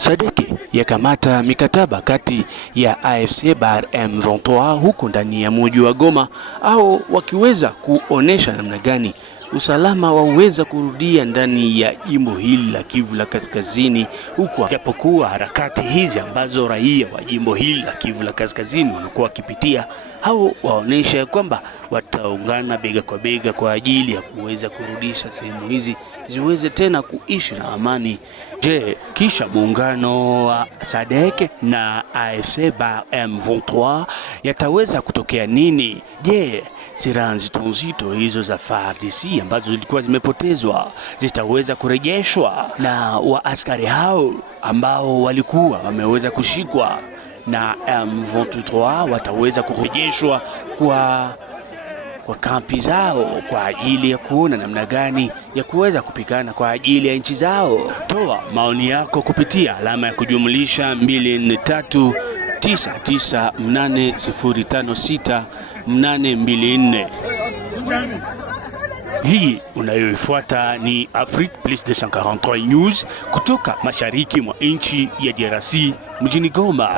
SADC yakamata mikataba kati ya AFC Bar M23 huko ndani ya mji wa Goma, au wakiweza kuonesha namna gani usalama waweza kurudia ndani ya jimbo hili la Kivu la Kaskazini, huko japokuwa harakati hizi ambazo raia wa jimbo hili la Kivu la Kaskazini wanakuwa wakipitia, hao waonesha kwamba wataungana bega kwa bega kwa ajili ya kuweza kurudisha sehemu hizi ziweze tena kuishi na amani. Je, kisha muungano wa SADC na AFC Bar M23 yataweza kutokea nini? Je, silaha nzito hizo za FARDC ambazo zilikuwa zimepotezwa zitaweza kurejeshwa, na waaskari hao ambao walikuwa wameweza kushikwa na M23 wataweza kurejeshwa kwa kampi zao kwa ajili ya kuona namna gani ya kuweza kupigana kwa ajili ya nchi zao? Toa maoni yako kupitia alama ya kujumlisha 243998056 Hii unayoifuata ni Afrique Plus 243 News kutoka mashariki mwa nchi ya DRC mjini Goma.